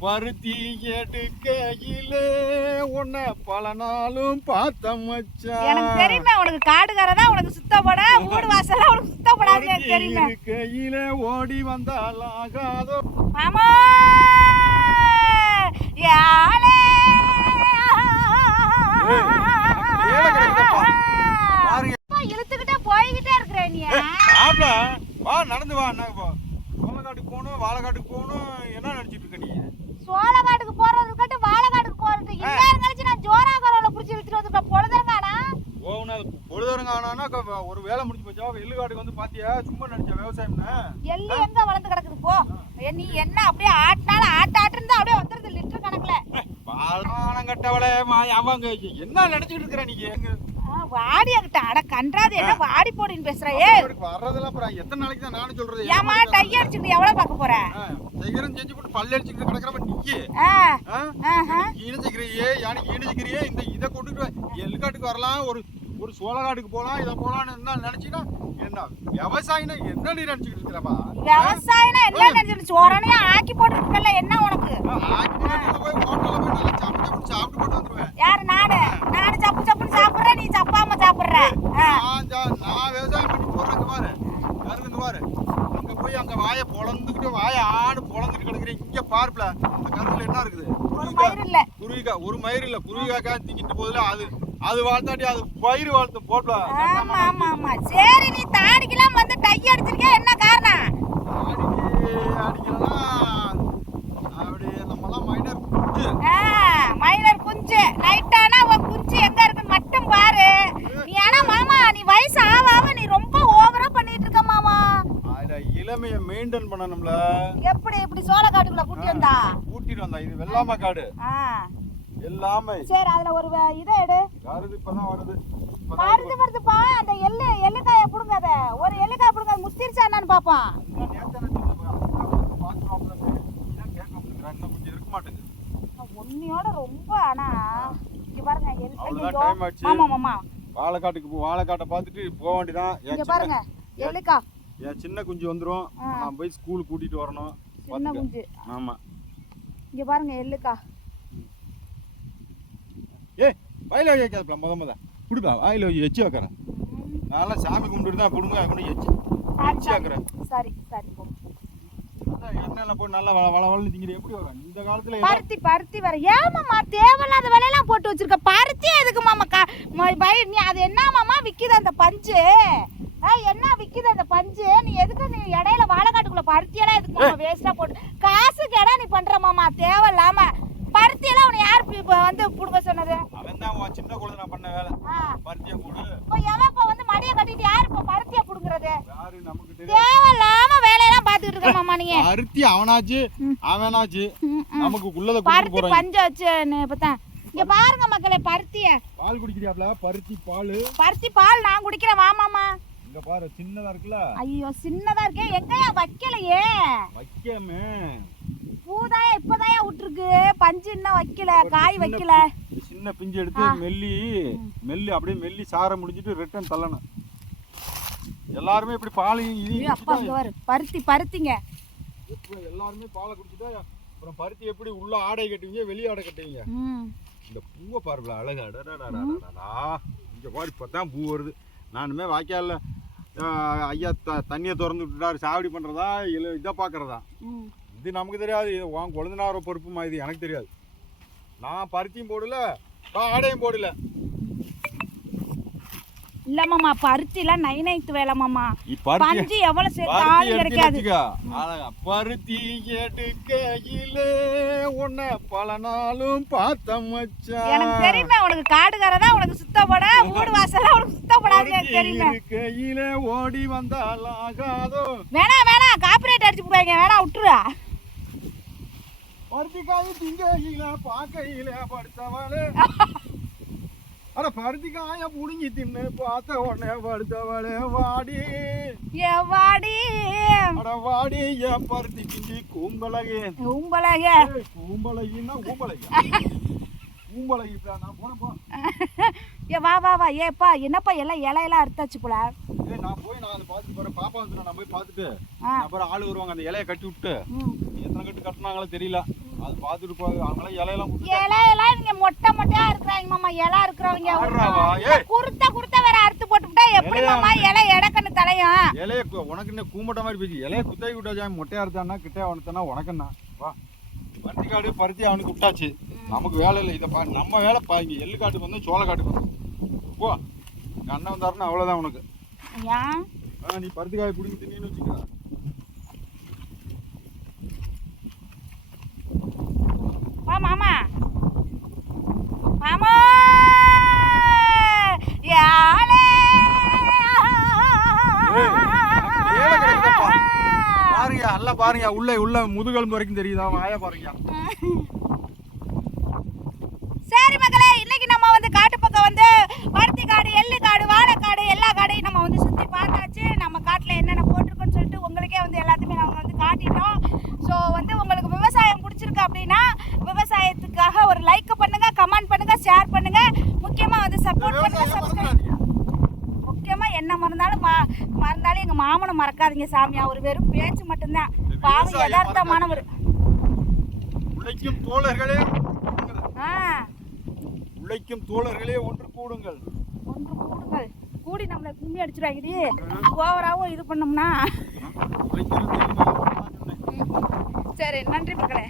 பருத்தி எடுக்கையிலே உன்னை பல நாளும் பார்த்த எனக்கு மச்சான் தெரியுமே உனக்கு காடுகாரதா உனக்கு சுத்தப்பட வீடு வாசலா உனக்கு சுத்தப்படாது எனக்கு தெரியுமே இருக்கையிலே ஓடி வந்தால் ஆகாதோ? மாமா! யாழே இழுத்துக்கிட்டே போய்கிட்டே இருக்கிற நீ. நடந்து வா என்ன இப்போ சோளக்காட்டுக்கு போகணும் வாழைக்காட்டுக்கு போகணும் என்ன நினைச்சிட்டு இருக்க நீ சோளக்காட்டுக்கு போறது கட்டு வாழைக்காட்டுக்கு போறது இந்நேரம் கழிச்சு நான் ஜோரா கரோல புடிச்சு இழுத்துட்டு வந்துருக்கேன் பொழுதுறங்க ஆனானா க- ஒரு வேலை முடிஞ்சு போச்சா? எள்ளு காட்டுக்கு வந்து பாத்தியா? சும்மா நினைச்ச விவசாயம்னு எள்ளு எங்க வளர்ந்து கிடக்குது போ. நீ என்ன அப்படியே ஆட்டினாலும் ஆட்ட ஆட்டுன்னு அப்படியே வந்துருது லிட்டர் கணக்குல. பாலம் கட்டவளே அவங்க என்ன நினைச்சிட்டு இருக்கிற நீ எங்க வாடி அங்கிட்ட அட கன்றாது என்ன வாடி போடின்னு பேசுற? ஏ வர்றதெல்லாம் அப்புறம் எத்தனை நாளைக்கு தான் நானும் சொல்றது? ஏமா டை அடிச்சுட்டு எவ்வளவு பார்க்க போற? செய்கிறேன் செஞ்சு போட்டு பல்லு அடிச்சுட்டு கிடக்கிறப்ப நீ. சீக்கிரியே யானைக்கு ஈன சீக்கிரியே இந்த இதை கொண்டுட்டு வா. எள்ளுக்காட்டுக்கு வரலாம் ஒரு ஒரு சோளக்காட்டுக்கு போகலாம் இதை போகலான்னு என்ன நினைச்சீங்கன்னா என்ன விவசாயினா என்ன நீ நினைச்சுக்கிட்டு இருக்கிறப்பா? விவசாயம்னா என்ன நினைச்சிட்டு சோரனையா ஆக்கி போட்டுருக்கல என்ன உனக்கு பாரு அங்க போய் அங்க வாயை பொழந்துக்கிட்டு வாயை ஆடு பொழந்துட்டு கிடக்குறேன் இங்க பாருப்ல அந்த கருதுல என்ன இருக்குது? குருவிக்கா குருவிக்கா ஒரு மயிர் இல்ல. குருவிக்காக்கா திங்கிட்டு போதுல அது அது வாழ்த்தாட்டி அது பயிர் வாழ்த்து போட்ல ஆமா ஆமா ஆமா. சரி நீ தாடிக்கெல்லாம் வந்து டை அடிச்சிருக்க என்ன காரணம்? அடிக்கி அடிக்கலாம் அப்படி நம்மலாம் மைனர் குஞ்சு. மைனர் குஞ்சு. நைட்டானா உன் குஞ்சு எங்க இருக்குன்னு மட்டும் பாரு நீ ஆனா மாமா நீ வயசு ஆக ஆக நீ ரொம்ப ஓவரா பண்ணிட்டு இருக்க மாமா அதுல இளமையை மெயின்டைன் பண்ணணும்ல எப்படி இப்படி சோள காட்டுக்குள்ள கூட்டி வந்தா வெள்ளாம காடு. எல்லாமே. சரி அதுல ஒரு இதை எடு. கருது இப்பதான் வருது. வருது. வருதுப்பா. அந்த எள்ளு எள்ளுக்காய புடுங்க அத. ஒரு எள்ளுக்காய புடுங்க முத்திருச்சா என்னன்னு பாப்போம். உன்னையோட ரொம்ப ஆனா இங்க பாருங்க எள் அவ்வளவுதான் ஐயோ. time ஆச்சு. ஆமா மாமா வாழைக்காட்டுக்கு போ வாழைக்காட்டை பார்த்துட்டு போக வேண்டியதான் இங்க பாருங்க எள்ளுக்கா. என் சின்ன குஞ்சு வந்துரும். ஆ. நான் போய் ஸ்கூல் கூட்டிட்டு வரணும். சின்ன. குஞ்சு. ஆமா. இங்க பாருங்க எள்ளுக்கா. ஏய் வாயில வைக்காதப்பா முத முத. குடுப்பா வாயில வச்சு எச்சி வைக்கிறேன். நல்லா சாமி கும்பிட்டுட்டு தான் கொடுங்க கொண்டு எச்சி எச்சி. வைக்கிறேன். சரி சரி போ. என்னென்ன போய் நல்லா வள வள வளன்னு திங்கிற எப்படி வரும் இந்த காலத்துல பருத்தி பருத்தி வர ஏமாமா தேவையில்லாத வேலையெல்லாம் போட்டு வச்சிருக்க. பருத்தி எதுக்கு மாமா நீ அது என்ன மாமா விக்குது அந்த பஞ்சு? என்ன விக்குது அந்த பஞ்சு? நீ எதுக்கு நீ இடையில வாழைக்காட்டுக்குள்ள பருத்தி எல்லாம் எதுக்கு மாமா வேஸ்டா போட்டு காசுக்கு இடம் நீ பண்ற மாமா தேவையில்லாம பருத்தி எல்லாம் உன்னை யார் இப்ப- இப்ப வந்து புடுங்க சொன்னது. அவன் தான் சின்ன குழந்தை நான் பண்ண வேலை. பருத்தியை போடு இப்ப எவன் இப்ப வந்து மடியை கட்டிட்டு யார் இப்ப பருத்தியை புடுங்குறது? யாரு நமக்கு தேவையில்லாம வேலையெல்லாம் பாத்துக்கிட்டு இருக்க மாமா நீங்க. பருத்தி அவனாச்சு. அவனாச்சு. நமக்கு உள்ளத பருத்தி பஞ்ச வச்சு பார்த்தேன் இங்க பாருங்க மக்களே பருத்திய. பால் குடிக்கிறியாப்ல? பருத்தி பால். பருத்தி பால் நான் குடிக்கிறேன் வாமாமா இங்க பாரு சின்னதா இருக்குல்ல. ஐயோ சின்னதா இருக்கே. எங்கயா வைக்கலையே. வைக்காம. பூதாயா இப்பதாயா விட்டுருக்கு? பஞ்சு இன்னும் வைக்கல காய் வைக்கல. சின்ன பிஞ்சு எடுத்து மெல்லி மெல்லி அப்படியே மெல்லி சாரை முடிஞ்சிட்டு ரிட்டர்ன் தள்ளணும். எல்லாருமே இப்படி பால் அப்பா வரு பருத்தி பருத்திங்க. எல்லாருமே பாலை குடிச்சிட்டா அப்புறம் பருத்தி எப்படி உள்ள ஆடை கட்டுவீங்க வெளியே ஆடை கட்டுவீங்க. இந்த பூவை பாருல அழகா. அடடடடடடடா. இங்க பாரு இப்பதான் பூ வருது. நானுமே வாய்க்கால்ல ஐயா த தண்ணியை திறந்து விட்டுட்டாரு. சாவடி பண்றதா இல்லை இதை பார்க்கறதா. இது நமக்கு தெரியாது. இது உன் குழந்தைனார பொறுப்புமா இது? எனக்கு தெரியாது. நான் பருத்தியும் போடல நான் ஆடையும் போடல. இல்ல மாமா பருத்தி எல்லாம் நை நைத்து வேலை மாமா பஞ்சு எவ்வளவு சேர்த்தாலும் கிடைக்காது. பருத்தி எடுக்கையிலே உன்னை பல நாளும் பார்த்த எனக்கு மச்சான் தெரியுமே உனக்கு காடுகாரதா உனக்கு சுத்தப்பட வீடு வாசலா உனக்கு சுத்தப்படாது எனக்கு தெரியுமே. இருக்கையிலே ஓடி வந்தால் ஆகாதோ? வேணா வேணா காப்பிரைட் அடிச்சு போடுவாங்க வேணா விட்டுரு பருத்திக்காய் திங்கையில பாக்கையில படுத்தவளே. அட பருத்திக்காய புடுங்கி தின்னு பார்த்த உடனே படுத்தவளே வாடி. எவாடி அட வாடி என் பருத்தி கிஞ்சி கூம்பலகே. ஏய், கூம்பலகின்னா ஊம்பலகி. இப்ப நான் போனேன் போ. ஏ வா வா வா. ஏப்பா என்னப்பா எல்லாம் இலையெல்லாம் அறுத்தாச்சு போல? ஏய் நான் போய் நான் அதை பார்த்துட்டு போறேன். பாப்பா வந்து நான் போய் பார்த்துட்டு. அப்புறம் ஆள் வருவாங்க அந்த இலையை கட்டி விட்டு எத்தனை அங்கிட்டு கட்டினாங்களோ தெரியல. அது பார்த்துட்டு போய் அவங்களாம் இலையெல்லாம் இலையெல்லாம் இங்க மொட்டை மொட்டையா இருக்கிறாங்க மாமா இலை இருக்கிறவங்க. குருத்த குருத்த வேற அறுத்து போட்டுவிட்டா எப்படி மாமா இலை எடக்கன்னு தலையும்? இலைய உனக்கு என்ன கூமட்ட மாதிரி பேசி இலைய குத்தாய் விட்டாச்சா மொட்டையா இருந்தான்னா கிட்டே அவனுத்தானா உனக்குன்னா. வா. பருத்தி காடு பருத்தி அவனுக்கு விட்டாச்சு. நமக்கு வேலை இல்லை. இதை பா நம்ம வேலை பாருங்க எள்ளு காட்டுக்கு வந்து சோள காட்டுக்கு வந்து போ. எங்கள் அண்ணன் வந்தாருன்னா அவ்வளோதான் உனக்கு. நீ பருத்தி காய் பிடிங்கி தின்னு வச்சுக்க வா மாமா யாழே. பாருங்க பாருங்க உள்ள உள்ள முதுகெலும்பு வரைக்கும் தெரியுதா? வாய பாருங்க சரி மக்களே இன்னைக்கு நம்ம வந்து காட்டு பக்கம் வந்து பருத்தி காடு எள்ளு காடு வாழைக்காடு எல்லா காடையும் நம்ம வந்து சுற்றி பார்த்தாச்சு. மறந்தாலும் மா மறந்தாலும் எங்கள் மாமனை மறக்காதீங்க சாமி. அவர் வெறும் பேச்சு மட்டும்தான். பாவம் யதார்த்தமானவர். உழைக்கும் தோழர்களே ஆ. உழைக்கும் தோழர்களே ஒன்று கூடுங்கள். ஒன்று கூடுங்கள். கூடி நம்மளை கும்மி அடிச்சிருவாங்கடி ஓவராகவும் இது பண்ணோம்னா? சரி நன்றி மக்களே.